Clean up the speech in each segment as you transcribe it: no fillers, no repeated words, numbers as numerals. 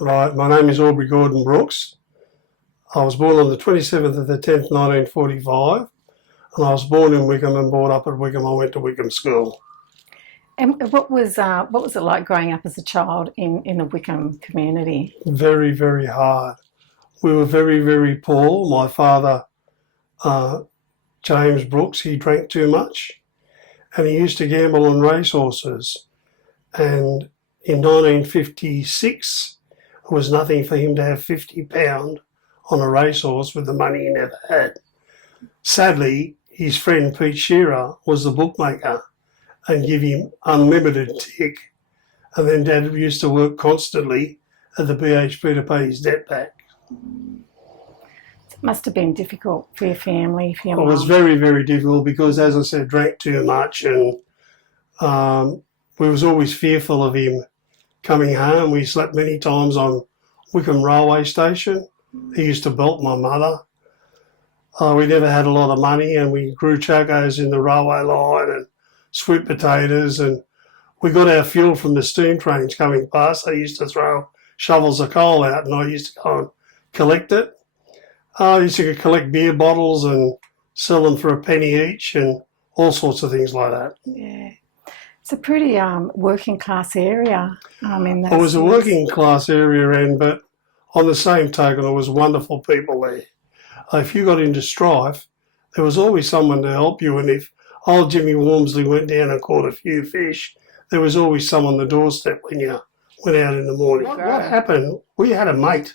Right, my name is Aubrey Brooks. I was born on the 27th of the 10th, 1945, and I was born in Wickham and brought up at Wickham. I went to Wickham School. And what was it like growing up as a child in the Wickham community? Very, very hard. We were very, very poor. My father, James Brooks, he drank too much, and he used to gamble on racehorses. And in 1956, it was nothing for him to have £50 on a racehorse with the money he never had. Sadly, his friend Pete Shearer was the bookmaker and give him unlimited tick. And then Dad used to work constantly at the BHP to pay his debt back. It must have been difficult for your family, for your It was very, very difficult because, as I said, drank too much, and we was always fearful of him coming home. We slept many times on Wickham railway station. He used to belt my mother. We never had a lot of money, and we grew chocos in the railway line and sweet potatoes, and we got our fuel from the steam trains coming past. They used to throw shovels of coal out, and I used to go and collect it. I used to collect beer bottles and sell them for a penny each and all sorts of things like that. Yeah. It's a pretty working class area. It was a working class area, but on the same token, there was wonderful people there. If you got into strife, there was always someone to help you, and if old Jimmy Wormsley went down and caught a few fish, there was always someone on the doorstep when you went out in the morning. What happened, we had a mate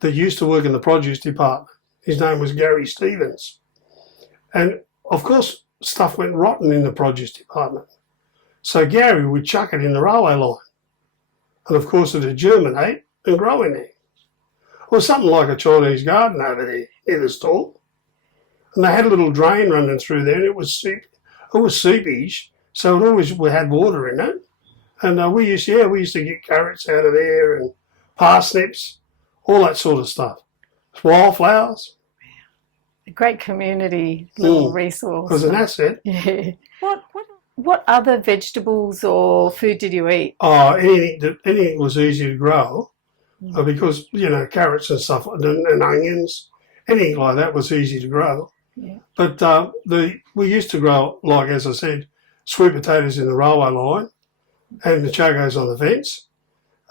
that used to work in the produce department. His name was Gary Stevens. And, of course, stuff went rotten in the produce department. So Gary would chuck it in the railway line. And, of course, it would germinate and grow in there. It was something like a Chinese garden over there near the store. And they had a little drain running through there, and it was seepage, so it always had water in it. And we used to get carrots out of there and parsnips, all that sort of stuff. Wildflowers. A great community little resource. It was an asset. Yeah. What other vegetables or food did you eat? Oh, anything that was easy to grow, because carrots and stuff and onions, anything like that was easy to grow. Yeah. But we used to grow, like as I said, sweet potatoes in the railway line, and the chocos on the fence.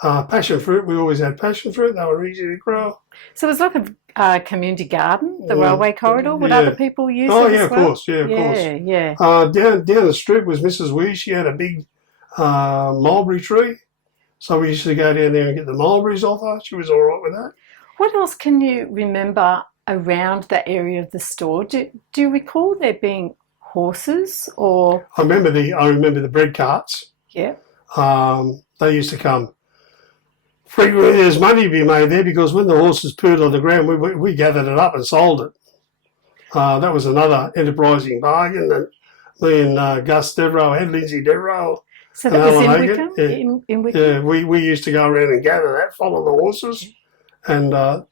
Passion fruit, we always had passion fruit. They were easy to grow. So it was like a community garden, the railway corridor. Would other people use it as well? Of course. Yeah. Down the street was Mrs. Wee. She had a big mulberry tree. So we used to go down there and get the mulberries off her. She was all right with that. What else can you remember around that area of the store? Do you recall there being horses or? I remember the bread carts. Yeah. They used to come frequently. There's money to be made there because when the horses pooed on the ground, we gathered it up and sold it. That was another enterprising bargain that me and Gus Devereux had, Lindsay Devereux. So that was in Wickham? In Wickham? Yeah, we used to go around and gather that, follow the horses, and the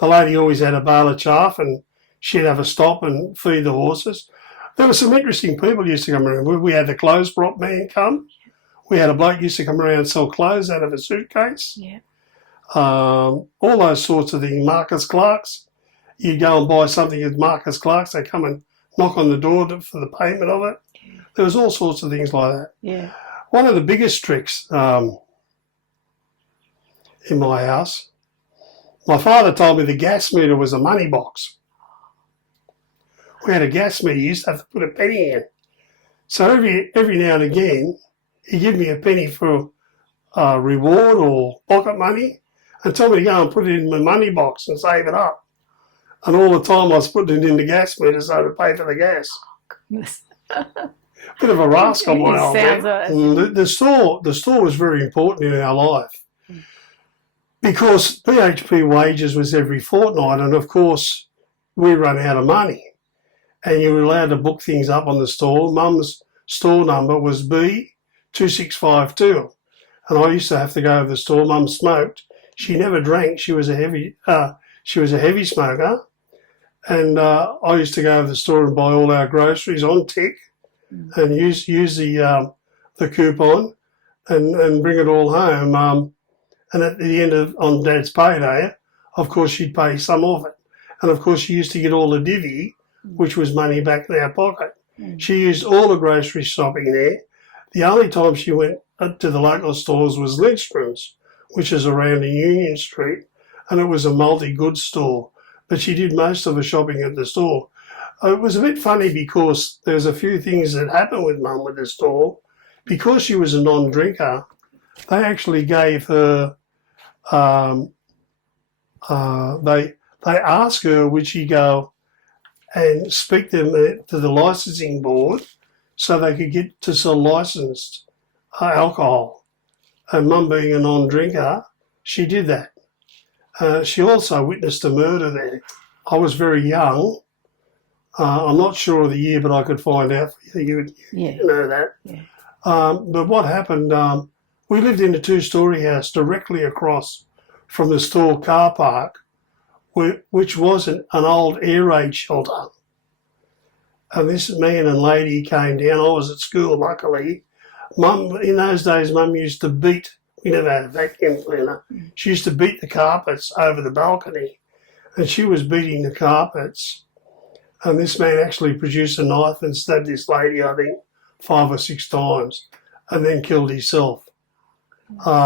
lady always had a bale of chaff, and she'd have a stop and feed the horses. There were some interesting people used to come around. We had the clothes prop man come. We had a bloke used to come around and sell clothes out of a suitcase. Yeah. All those sorts of things. Marcus Clark's. You'd go and buy something at Marcus Clark's. They come and knock on the door for the payment of it. Yeah. There was all sorts of things like that. Yeah. One of the biggest tricks in my house, my father told me the gas meter was a money box. We had a gas meter. You used to have to put a penny in. So every now and again, he'd give me a penny for reward or pocket money and tell me to go and put it in my money box and save it up. And all the time I was putting it in the gas meter so to pay for the gas. Bit of a rascal, my old man. The store was very important in our life because BHP wages was every fortnight, and of course we run out of money. And you were allowed to book things up on the store. Mum's store number was B2652. And I used to have to go to the store. Mum smoked. She never drank. She was a heavy smoker. And I used to go to the store and buy all our groceries on tick and use the coupon and bring it all home. And at the end of, on Dad's payday, of course, she'd pay some of it. And of course, she used to get all the divvy, which was money back in our pocket. She used all the grocery shopping there. The only time she went to the local stores was Lindstrom's, which is around in Union Street, and it was a multi-goods store. But she did most of her shopping at the store. It was a bit funny because there's a few things that happened with Mum with the store. Because she was a non-drinker, they actually gave her, they asked her would she go and speak to the licensing board so they could get to sell licensed alcohol. And Mum being a non-drinker, she did that. She also witnessed a murder there. I was very young. I'm not sure of the year, but I could find out for you. You know that. Yeah. But what happened, we lived in a two-storey house directly across from the store car park, which was an old air raid shelter. And this man and lady came down. I was at school, luckily. Mum, in those days, Mum used to beat, we never had a vacuum cleaner. She used to beat the carpets over the balcony. And she was beating the carpets. And this man actually produced a knife and stabbed this lady, I think, 5 or 6 times, and then killed himself.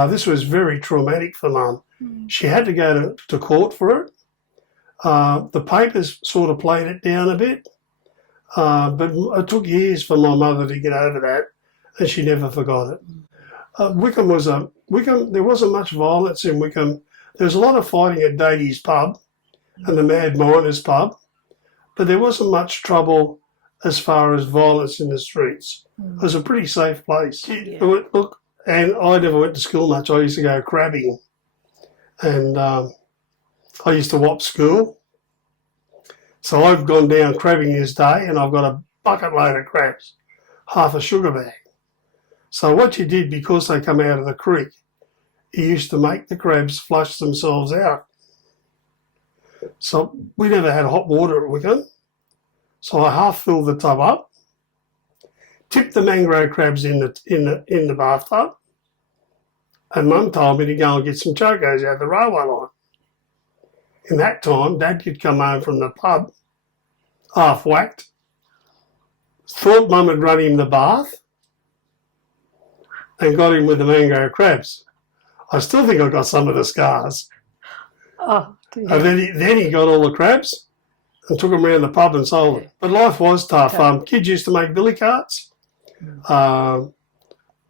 This was very traumatic for Mum. She had to go to court for it. The papers sort of played it down a bit, but it took years for my mother to get over that, and she never forgot it. Wickham, there wasn't much violence in Wickham. There was a lot of fighting at Dady's pub and the Mad Miners pub, but there wasn't much trouble as far as violence in the streets. It was a pretty safe place. Yeah. Look, and I never went to school much. I used to go crabbing, and I used to whop school. So I've gone down crabbing this day, and I've got a bucket load of crabs, half a sugar bag. So what you did, because they come out of the creek, you used to make the crabs flush themselves out. So we never had hot water at Wickham. So I half filled the tub up, tipped the mangrove crabs in the bathtub, and Mum told me to go and get some chocos out the railway line. In that time, Dad could come home from the pub, half whacked, thought Mum had run him the bath, and got him with the mangrove crabs. I still think I got some of the scars. Oh, dear. And then he got all the crabs and took them around the pub and sold them. But life was tough. Kids used to make billy carts.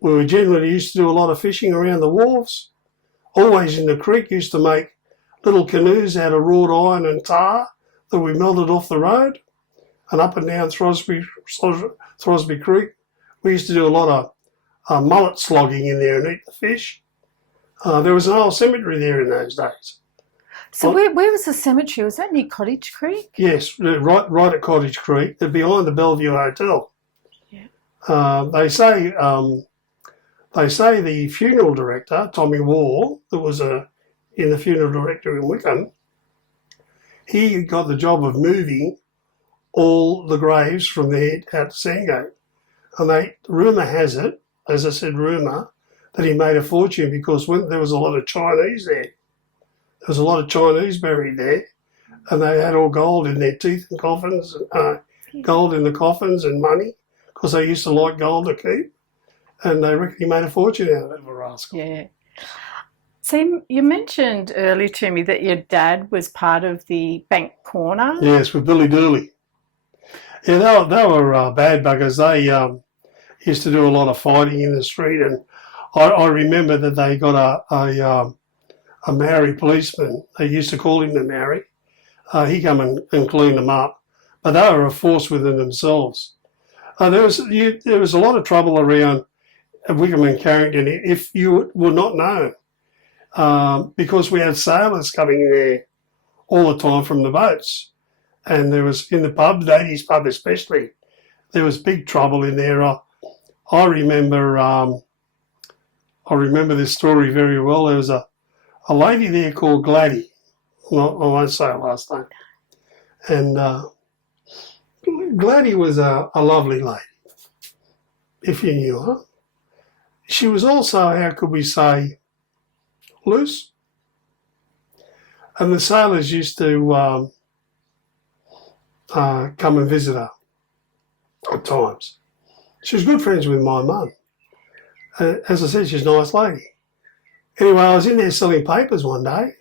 We generally used to do a lot of fishing around the wharves. Always in the creek, used to make little canoes out of wrought iron and tar that we melted off the road. And up and down Throsby Creek, we used to do a lot of mullet slogging in there and eat the fish. There was an old cemetery there in those days. So where was the cemetery? Was that near Cottage Creek? Yes, right at Cottage Creek. They're behind the Bellevue Hotel. Yeah. They say the funeral director, Tommy Wall, that was in the funeral director in Wickham, he got the job of moving all the graves from there out to Sandgate. And rumour has it, as I said, rumour, that he made a fortune because when there was a lot of Chinese there. There was a lot of Chinese buried there, and they had all gold in their teeth and coffins, gold in the coffins and money, because they used to like gold to keep, and they reckon he made a fortune out of it, the rascal. Yeah. So you mentioned earlier to me that your dad was part of the bank corner. Yes, with Billy Dooley. Yeah, they were bad buggers. They used to do a lot of fighting in the street, and I remember that they got a Maori policeman. They used to call him the Maori. He come and cleaned them up, but they were a force within themselves. There was a lot of trouble around Wickham and Carrington, if you would not know, because we had sailors coming in there all the time from the boats, and there was in the pub, Dady's pub especially, there was big trouble in there. I remember this story very well. There was a lady there called Gladdy. I won't say her last name. And Gladdy was a lovely lady, if you knew her. She was also, how could we say, loose. And the sailors used to come and visit her at times. She was good friends with my mum. As I said, she's a nice lady. Anyway, I was in there selling papers one day,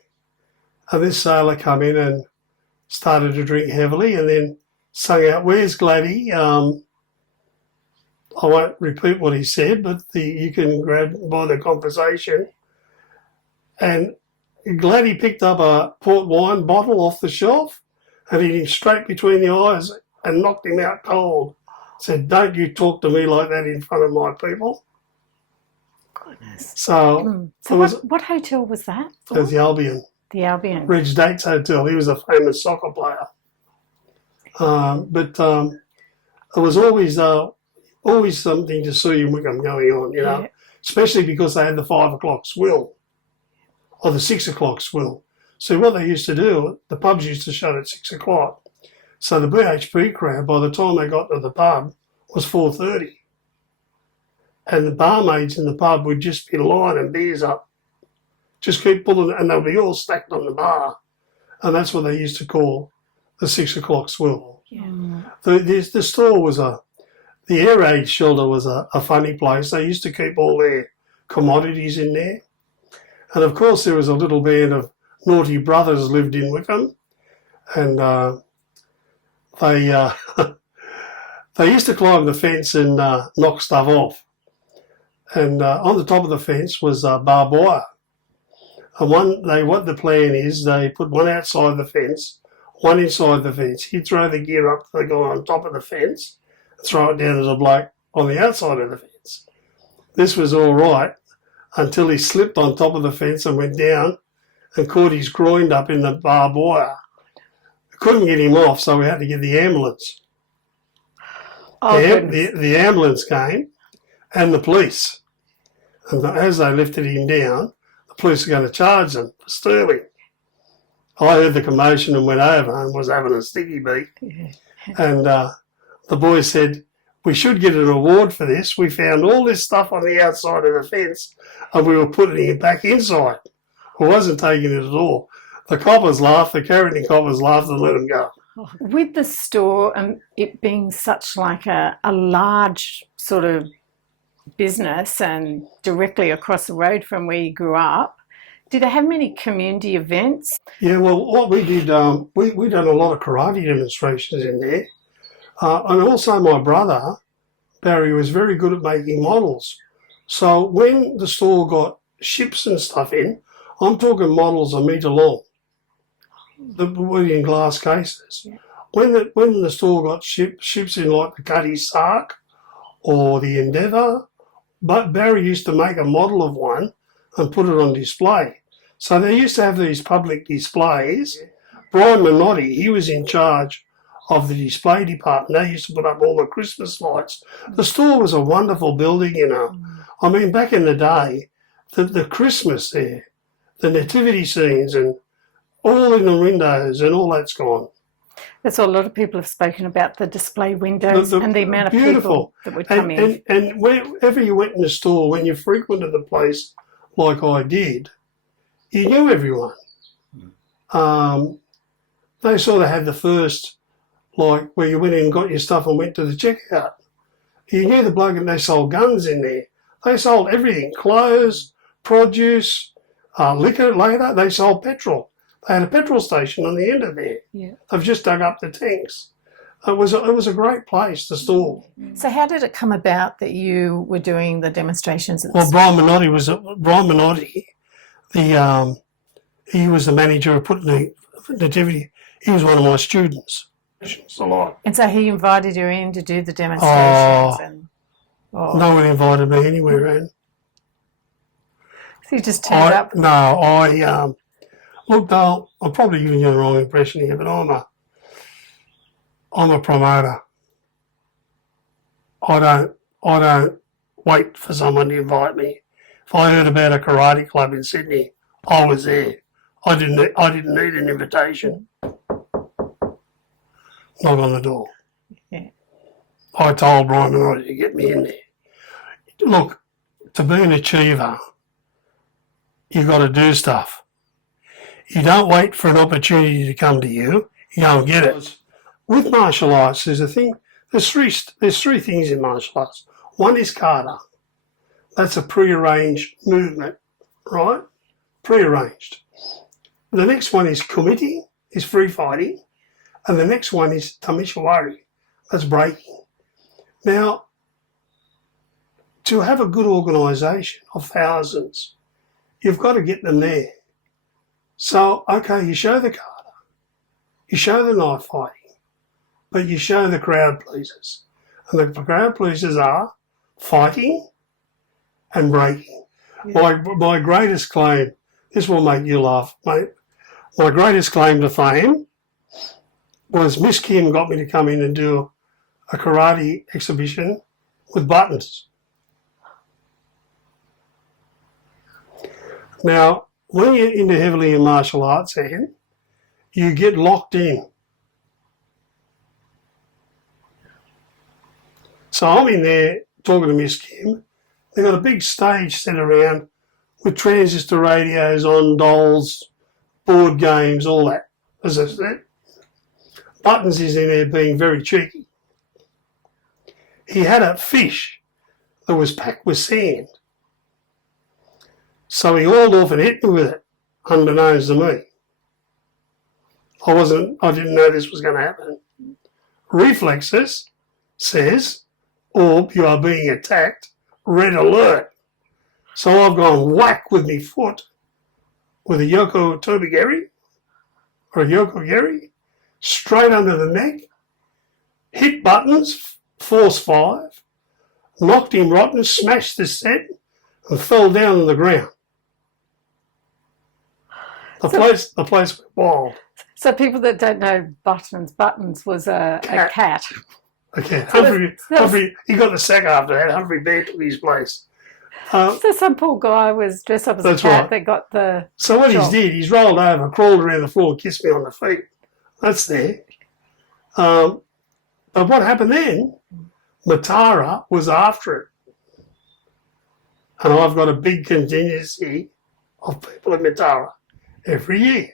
and this sailor come in and started to drink heavily and then sung out, "Where's Gladdy?" I won't repeat what he said, but you can grab by the conversation. And Gladdy picked up a port wine bottle off the shelf and hit him straight between the eyes and knocked him out cold. Said, "Don't you talk to me like that in front of my people." Goodness. So, what hotel was that? It was the Albion. The Albion. Reg Dates Hotel. He was a famous soccer player. But it was always something to see in Wickham going on, you know, especially because they had the 5 o'clock swill or the 6 o'clock swill. So what they used to do, the pubs used to shut at 6 o'clock. So the BHP crowd, by the time they got to the pub, was 4:30. And the barmaids in the pub would just be lining beers up, just keep pulling, and they'll be all stacked on the bar. And that's what they used to call the 6 o'clock swill. Yeah. The store was the air raid shelter was a funny place. They used to keep all their commodities in there. And of course there was a little band of naughty brothers lived in Wickham, and they they used to climb the fence and knock stuff off. And on the top of the fence was barbed wire. And what the plan is, they put one outside the fence, one inside the fence. He'd throw the gear up to the guy on top of the fence, throw it down to the bloke on the outside of the fence. This was all right until he slipped on top of the fence and went down and caught his groin up in the barbed wire. Couldn't get him off, so we had to get the ambulance. Oh, the ambulance came and the police. And as they lifted him down, the police were going to charge them for stealing. I heard the commotion and went over and was having a sticky beat. Yeah. And the boys said, "We should get an award for this. We found all this stuff on the outside of the fence and we were putting it back inside." I wasn't taking it at all. The coppers laughed, the Carrington coppers laughed and let them go. With the store and it being such like a large sort of business and directly across the road from where you grew up, did they have many community events? Yeah, well, what we did, we done a lot of karate demonstrations in there. And also my brother, Barry, was very good at making models. So when the store got ships and stuff in, I'm talking models a metre long, in glass cases. Yeah. When the store got ships in like the Cuddy Sark or the Endeavour, but Barry used to make a model of one and put it on display. So they used to have these public displays. Brian Minotti, he was in charge of the display department. They used to put up all the Christmas lights. The store was a wonderful building, you know. I mean, back in the day, the Christmas there, the nativity scenes and all in the windows and all that's gone. That's what a lot of people have spoken about, the display windows and the amount of beautiful people that would come in. And wherever you went in the store, when you frequented the place like I did, you knew everyone. They sort of had the first, like, where you went in and got your stuff and went to the checkout. You knew the bloke and they sold guns in there. They sold everything, clothes, produce, liquor later. They sold petrol. They had a petrol station on the end of there. Yeah. They've just dug up the tanks. It was a great place, the store. So how did it come about that you were doing the demonstrations at the Well, Brian Minotti, he was the manager of putting the nativity. He was one of my students. A lot. And so he invited you in to do the demonstrations? No one invited me anywhere, Anne. So you just turned up? No, look, Dale, I'm probably giving you the wrong impression here, but I'm a promoter. I don't wait for someone to invite me. If I heard about a karate club in Sydney, I was there. I didn't need an invitation. Knock on the door. Yeah. I told Brian Minotti to get me in there. Look, to be an achiever, you've got to do stuff. You don't wait for an opportunity to come to you. You go and get it. With martial arts, there's a thing. There's three things in martial arts. One is kata. That's a prearranged movement, right? Prearranged. The next one is kumite, is free fighting. And the next one is tamishawari, that's breaking. Now, to have a good organisation of thousands, you've got to get them there. So, okay, you show the kata, you show the knife fighting, but you show the crowd pleasers. And the crowd pleasers are fighting and breaking. Yeah. My greatest claim, this will make you laugh, mate. My greatest claim to fame was Miss Kim got me to come in and do a karate exhibition with buttons. Now, when you're into heavily in martial arts, Anne, you get locked in. So I'm in there talking to Miss Kim. They've got a big stage set around with transistor radios on, dolls, board games, all that. As I said, Buttons is in there being very cheeky. He had a fish that was packed with sand. So he hauled off and hit me with it, unbeknownst to me. I didn't know this was going to happen. Reflexes says, "Orb, you are being attacked, red alert." So I've gone whack with my foot with a Yoko Tobigeri, or a Yoko Geri, straight under the neck, hit Buttons, force 5, knocked him rotten, smashed the set, and fell down on the ground. The place went wild. So people that don't know Buttons was a cat. A cat. Humphrey, he got the sack after that. Humphrey Bear took his place. So some poor guy was dressed up as a cat that got the So what he's did, he's rolled over, crawled around the floor, kissed me on the feet. That's there. But what happened then, Matara was after it. And I've got a big contingency of people in Matara every year.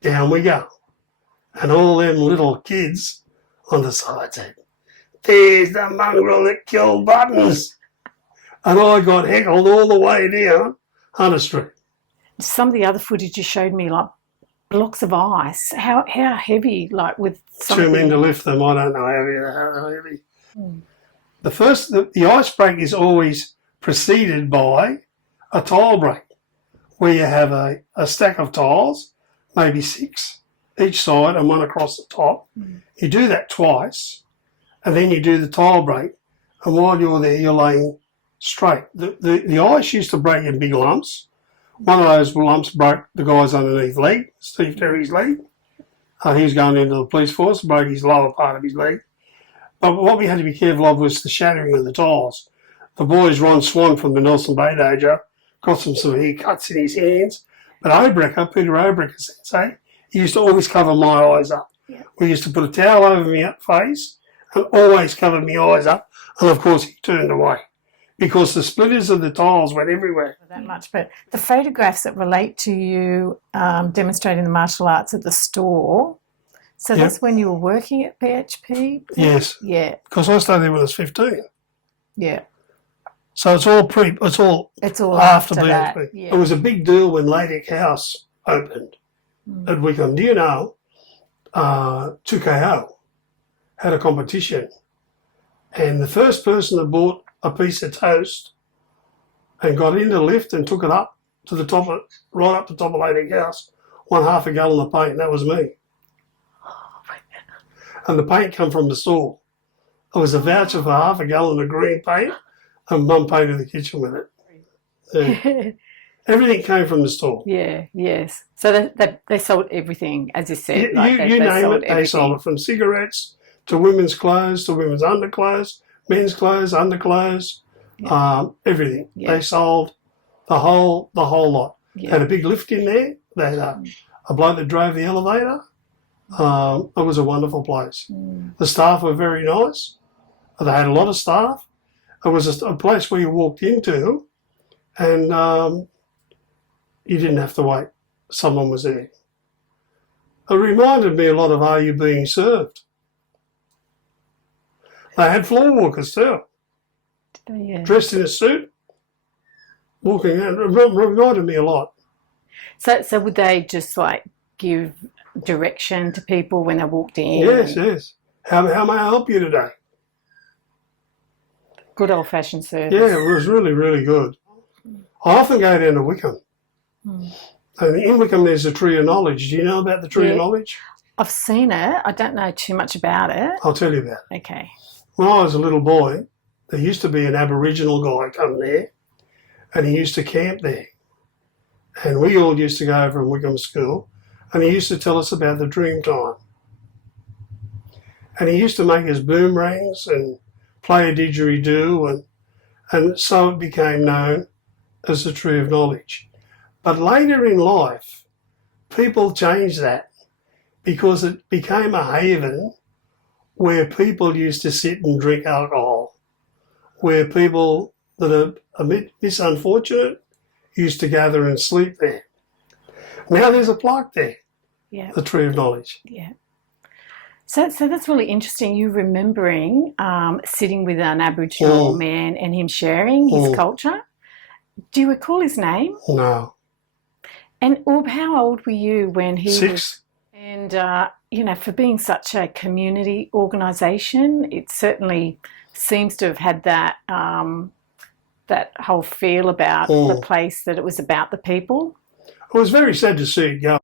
Down we go. And all them little kids on the side said, "There's the mongrel that killed Buttons." And I got heckled all the way down Hunter Street. Some of the other footage you showed me, like blocks of ice. How heavy, like with something? 2 men to lift them. I don't know how heavy. The ice break is always preceded by a tile break, where you have a stack of tiles, maybe 6 each side and one across the top. You do that twice, and then you do the tile break. And while you're there, you're laying straight. The ice used to break in big lumps. One of those lumps broke the guy's underneath leg, Steve Terry's leg. He was going into the police force, broke his lower part of his leg. But what we had to be careful of was the shattering of the tiles. The boys, Ron Swan from the Nelson Bay Dojo, got some severe cuts in his hands. But Peter Obrecker sensei, he used to always cover my eyes up. Yeah. We used to put a towel over my face and always cover my eyes up. And of course he turned away, because the splitters of the tiles went everywhere. That much, but the photographs that relate to you demonstrating the martial arts at the store, so that's when you were working at PHP? Yes. Yeah. Because I started there when I was 15. Yeah. So it's all after that. PHP. Yeah. It was a big deal when Ladek House opened at Wickham. Do you know, 2KO had a competition, and the first person that bought a piece of toast and got into the lift and took it up to the top of, right up the top of Ladek House, won half a gallon of paint, and that was me. And the paint come from the store. It was a voucher for half a gallon of green paint, and Mum painted the kitchen with it. Yeah. Everything came from the store. Yeah, yes. So they sold everything, as you said. You name it, they sold it, from cigarettes to women's clothes, to women's underclothes, men's clothes, underclothes, everything. Yeah. They sold the whole lot. Yeah. They had a big lift in there. They had a bloke that drove the elevator. It was a wonderful place. The staff were very nice. They had a lot of staff. It was a place where you walked into, and you didn't have to wait. Someone was there. It reminded me a lot of Are You Being Served? They had floor walkers too, Yeah. dressed in a suit, walking out. It reminded me a lot. So would they just like give direction to people when they walked in? Yes, yes. How may I help you today? Good old-fashioned service. Yeah, it was really, really good. I often go down to Wickham. And in Wickham there's a Tree of Knowledge. Do you know about the Tree of Knowledge? I've seen it. I don't know too much about it. I'll tell you about it. Okay. When I was a little boy, there used to be an Aboriginal guy come there, and he used to camp there. And we all used to go from Wickham School, and he used to tell us about the dream time. And he used to make us boomerangs and play a didgeridoo, and so it became known as the Tree of Knowledge. But later in life, people changed that because it became a haven where people used to sit and drink alcohol, where people that are a bit unfortunate used to gather and sleep there. Now there's a plaque there, the Tree of Knowledge. Yeah. So that's really interesting. You remembering sitting with an Aboriginal man and him sharing his culture. Do you recall his name? No. And Orb, how old were you when he 6. was? And, you know, for being such a community organisation, it certainly seems to have had that that whole feel about the place, that it was about the people. It was very sad to see it go